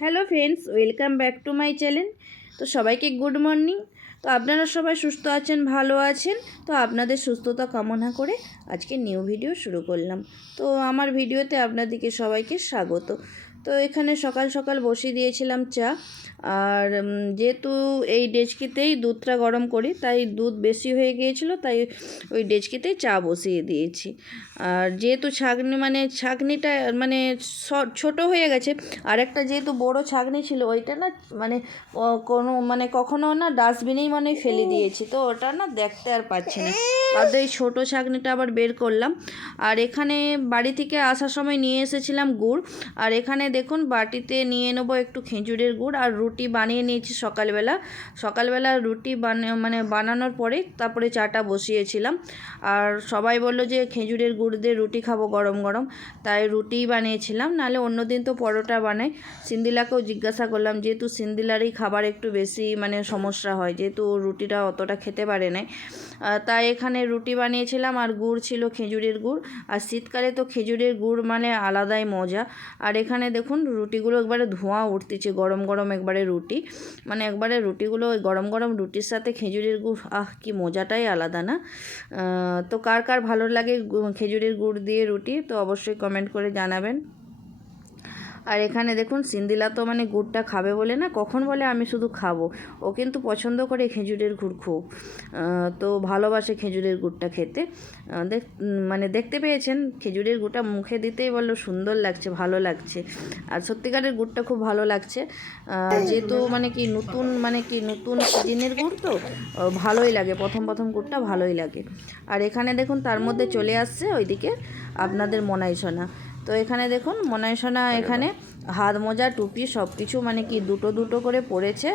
Hello friends, welcome back to my channel. তো সবাইকে good morning. তো আপনারা সবাই সুস্থ আছেন, ভালো আছেন। তো আপনাদের সুস্থতা কামনা করে আজকে নিউ ভিডিও শুরু করলাম। তো আমার ভিডিওতে আপনাদেরকে সবাইকে স্বাগত। তো এখানে সকাল সকাল বসিয়ে দিয়েছিলাম চা। আর যেহেতু এই ডেচকিতেই দুধটা গরম করি, তাই দুধ বেশি হয়ে গিয়েছিল, তাই ওই ডেচকিতেই চা বসিয়ে দিয়েছি। আর যেহেতু ছাঁকনিটা মানে ছোট হয়ে গেছে, আর একটা যেহেতু বড় ছাঁকনি ছিল, ওইটা না মানে কখনো না ডাস্টবিনেই ফেলে দিয়েছি, তো ওটা না দেখতে আর পাচ্ছি না। আর এই ছোটো ছাঁকনিটা আবার বের করলাম। আর এখানে বাড়ি থেকে আসার সময় নিয়ে এসেছিলাম গুড়। আর এখানে দেখুন বাটিতে নিয়ে নেবো একটু খেজুরের গুড়, আর রুটি বানিয়ে নিয়েছি সকালবেলা রুটি বানানোর পরে তারপরে চাটা বসিয়েছিলাম। আর সবাই বললো যে খেজুরের গুড় দিয়ে রুটি খাবো গরম গরম, তাই রুটিই বানিয়েছিলাম। নাহলে অন্যদিন তো পরোটা বানাই। সিন্দিলাকেও জিজ্ঞাসা করলাম, যেহেতু সিন্দিলারই খাবার একটু বেশি সমস্যা হয়, যেহেতু রুটিটা অতটা খেতে পারে না, তাই এখানে রুটি বানিয়েছিলাম। আর গুড় ছিল খেজুরের গুড়, আর শীতকালে তো খেজুরের গুড় আলাদাই মজা। আর এখানে দেখুন রুটিগুলো একবারে ধোঁয়া উঠতেছে, গরম গরম একবারে রুটি, একবারে রুটিগুলো ওই গরম গরম রুটির সাথে খেজুরের গুড়, কি মজাটাই আলাদা না। তো কার কার ভালো লাগে খেজুরের গুড় দিয়ে রুটি, তো অবশ্যই কমেন্ট করে জানাবেন। আর এখানে দেখুন সিন্দিলা তো গুড়টা খাবে বলে না, কখন বলে আমি শুধু খাবো। ও কিন্তু পছন্দ করে খেজুরের গুড় খুব, তো ভালোবাসে খেজুরের গুড়টা খেতে। দেখতে পেয়েছেন খেজুরের গুড়টা মুখে দিতেই বললো সুন্দর লাগছে, ভালো লাগছে। আর সত্যিকারের গুড়টা খুব ভালো লাগছে, যেহেতু নতুন সিজনের গুড়, তো ভালোই লাগে, প্রথম গুড়টা ভালোই লাগে। আর এখানে দেখুন তার মধ্যে চলে আসছে ওইদিকে আপনাদের মনাইসোনা। তো এখানে দেখুন মনাইসোনা এখানে হাত মোজা টুপি সব কিছু দুটো দুটো করে পড়েছে,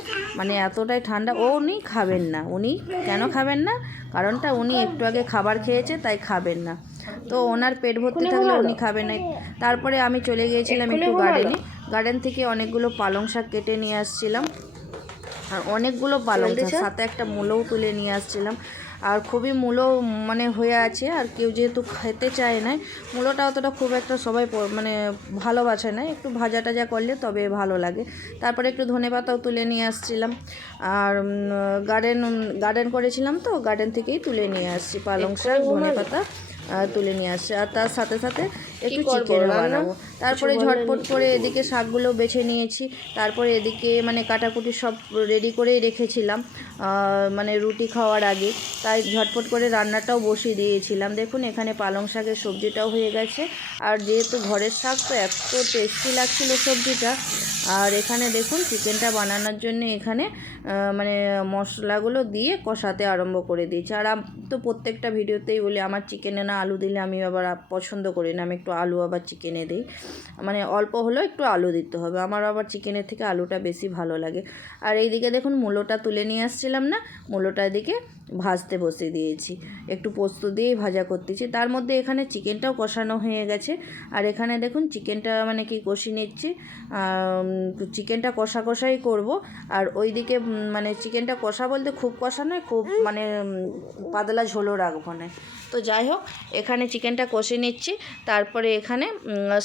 এতটাই ঠান্ডা। উনি খাবেন না। উনি কেন খাবেন না, কারণটা উনি একটু আগে খাবার খেয়েছে, তাই খাবেন না। তো ওনার পেট ভর্তি থাকলে উনি খাবেন না। তারপরে আমি চলে গিয়েছিলাম একটু গার্ডেন থেকে অনেকগুলো পালং শাক কেটে নিয়ে আসছিলাম, আর অনেকগুলো পালং শাক, সাথে একটা মূলও তুলে নিয়ে আসছিলাম। আর খুবই মূলো হয়ে আছে, আর কেউ যেহেতু খেতে চায় না, মূলোটা অতটা খুব একটা সবাই ভালোবাসে না, একটু ভাজা টাজা করলে তবে ভালো লাগে। তারপরে একটু ধনেপাতাও তুলে নিয়ে আসছিলাম। আর গার্ডেন করেছিলাম, তো গার্ডেন থেকেই তুলে নিয়ে আসছি পালং শাক, ধনেপাতা তুলে নিয়ে আসছে। আর তার সাথে সাথে একটু চিকেনও বানাবো। তারপরে ঝটপট করে এদিকে শাকগুলো বেছে নিয়েছি, তারপরে এদিকে কাটাকুটি সব রেডি করেই রেখেছিলাম রুটি খাওয়ার আগে, তাই ঝটপট করে রান্নাটাও বসিয়ে দিয়েছিলাম। দেখুন এখানে পালং শাকের সবজিটাও হয়ে গেছে, আর যেহেতু ঘরের শাক তো এত টেস্টি লাগছিল সবজিটা। আর এখানে দেখুন চিকেনটা বানানোর জন্য এখানে মশলাগুলো দিয়ে কষাতে আরম্ভ করে দিয়েছি। আর তো প্রত্যেকটা ভিডিওতেই বলি আমার চিকেনে না আলু দিলে আমি আবার পছন্দ করি না, আমি একটু আলু আবার চিকেনে দিই, অল্প হলেও একটু আলু দিতে হবে, আমার আবার চিকেনের থেকে আলুটা বেশি ভালো লাগে। আর এইদিকে দেখুন মূলোটা তুলে নিয়ে আসছিলাম না, মূলোটা এদিকে ভাজতে বসিয়ে দিয়েছি, একটু পোস্ত দিয়েই ভাজা করতেছি। তার মধ্যে এখানে চিকেনটাও কষানো হয়ে গেছে। আর এখানে দেখুন চিকেনটা কষিয়ে নিচ্ছি, চিকেনটা কষাই করব। আর ওইদিকে চিকেনটা কষা বলতে খুব কষা নয়, খুব পাতলা ঝোলও রাখবো না। তো যাই হোক এখানে চিকেনটা কষে নিচ্ছি। তারপরে এখানে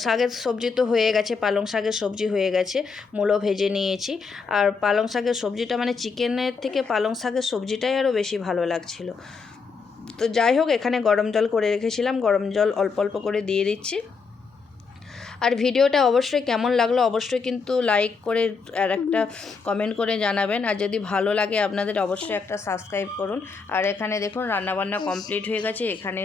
শাকের সবজি তো হয়ে গেছে, পালং শাকের সবজি হয়ে গেছে, মূলো ভেজে নিয়েছি। আর পালং শাকের সবজিটা চিকেনের থেকে পালং শাকের সবজিটাই আরও বেশি ভালো লাগছিল। তো যাই হোক এখানে গরম জল করে রেখেছিলাম, গরম জল অল্প অল্প করে দিয়ে দিচ্ছি। আর ভিডিওটা অবশ্যই কেমন লাগলো অবশ্যই কিন্তু লাইক করে আর একটা কমেন্ট করে জানাবেন। আর যদি ভালো লাগে আপনাদের অবশ্যই একটা সাবস্ক্রাইব করুন। আর এখানে দেখুন রান্নাবান্না কমপ্লিট হয়ে গেছে, এখানে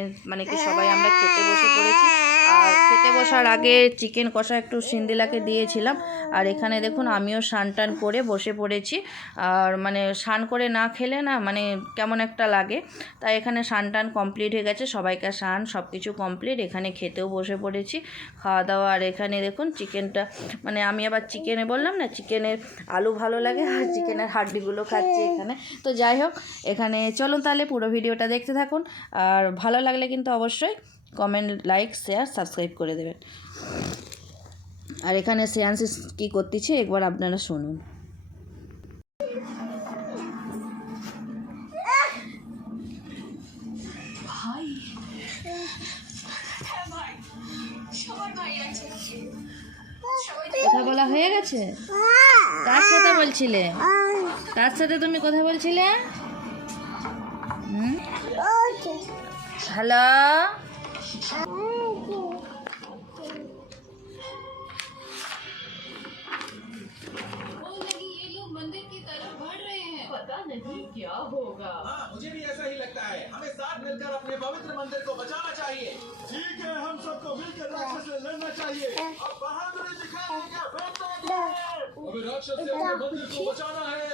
সবাই আমরা খেতে বসে পড়েছি। আর খেতে বসার আগে চিকেন কষা একটু সিন্দিলাকে দিয়েছিলাম। আর এখানে দেখুন আমিও স্নান টান করে বসে পড়েছি। আর স্নান করে না খেলে না কেমন একটা লাগে, তাই এখানে স্নান টান কমপ্লিট হয়ে গেছে, সবাইকে স্নান সব কিছু কমপ্লিট, এখানে খেতেও বসে পড়েছি, খাওয়া দাওয়া। আর এখানে দেখুন চিকেনটা আমি আবার চিকেনে বললাম না, চিকেনের আলু ভালো লাগে, আর চিকেনের হাড্ডিগুলো খাচ্ছি এখানে। তো যাই হোক এখানে চলুন তাহলে পুরো ভিডিওটা দেখতে থাকুন, আর ভালো লাগলে কিন্তু অবশ্যই কমেন্ট, লাইক, শেয়ার, সাবস্ক্রাইব করে দেবেন। আর এখানে শ্রেয়াংশী কী করতেছে একবার আপনারা শুনুন। এখানে বলা হয়ে গেছে? কার সাথে বলছিলে? কার সাথে তুমি কথা বলছিলে? হ্যালো, पता नहीं क्या होगा। मुझे भी ऐसा ही लगता है। हमें साथ मिलकर अपने पवित्र मंदिर को बचाना चाहिए। ठीक है, हम सबको मिलकर राक्षस से लड़ना चाहिए। अब बहादुरी दिखाने का वक्त है। हमें राक्षस से अपने मंदिर को बचाना है।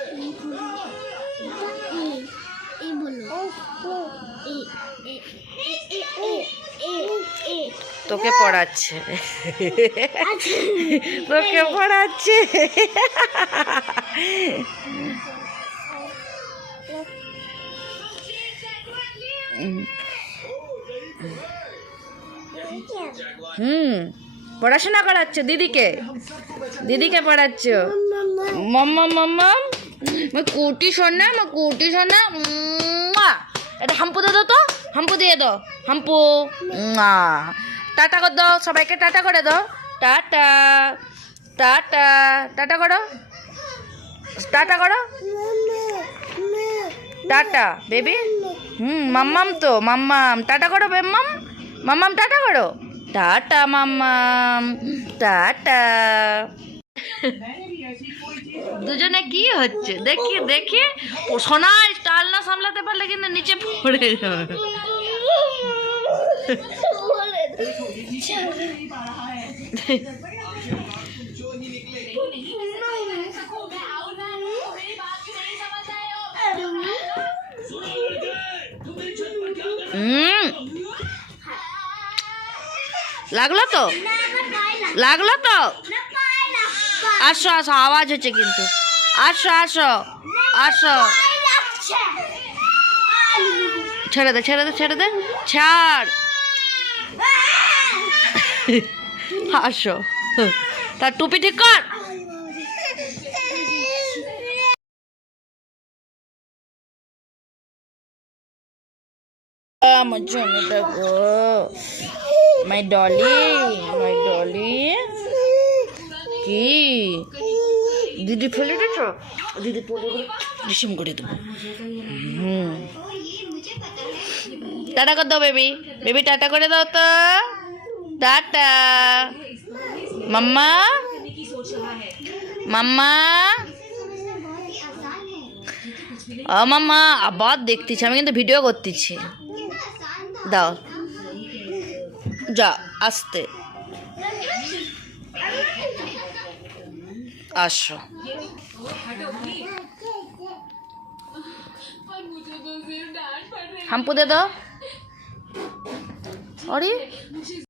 তোকে পড়াচ্ছে, তোকে পড়াচ্ছে। পড়াশোনা করাচ্ছ দিদিকে? দিদিকে পড়াচ্ছ? মাম্মা মাম্মা কুটি সোনা, কুটি সোনা, এটা হাম্পু দে দাও তো, হাম্পু দিয়ে দাও, হাম্পু। টাটা করে দাও, সবাইকে টাটা করে দাও। টাটা টাটা টাটা করো, টাটা করো, টাটা বেবি। মাম্মাম তো, মাম্মাম টাটা করো, মাম্মাম, মাম্মাম টাটা করো, টাটা মাম্মাম, টাটা। দুজনে কি হচ্ছে দেখি দেখি। সোনা টাল না সামলাতে পারলে কিন্তু নিচে পড়ে যাবে। লাগলো তো, লাগলো তো। আসো আসো, আওয়াজ হচ্ছে কিন্তু। আসো আসো আসো। ছেড়ে দে ছেড়ে দে ছেড়ে দে, ছাড়। আসো, তার টুপি ঠিক কর। আমার জন্য দেখো, মাই ডলি, মাই ডলি। কি দিদি ফেলে দিচ্ছ? দিদি পড়ে রিসিম করে দেবো। টাটা করে দাও বেবি, বেবি টাটা করে দাও তো। টাটা মাম্মা, মাম্মা। ও মাম্মা, আবার দেখতেছি, আমি কিন্তু ভিডিও করতেছি। দাও, যা আসতে। আসো, হাম্পু দে দাও। अरे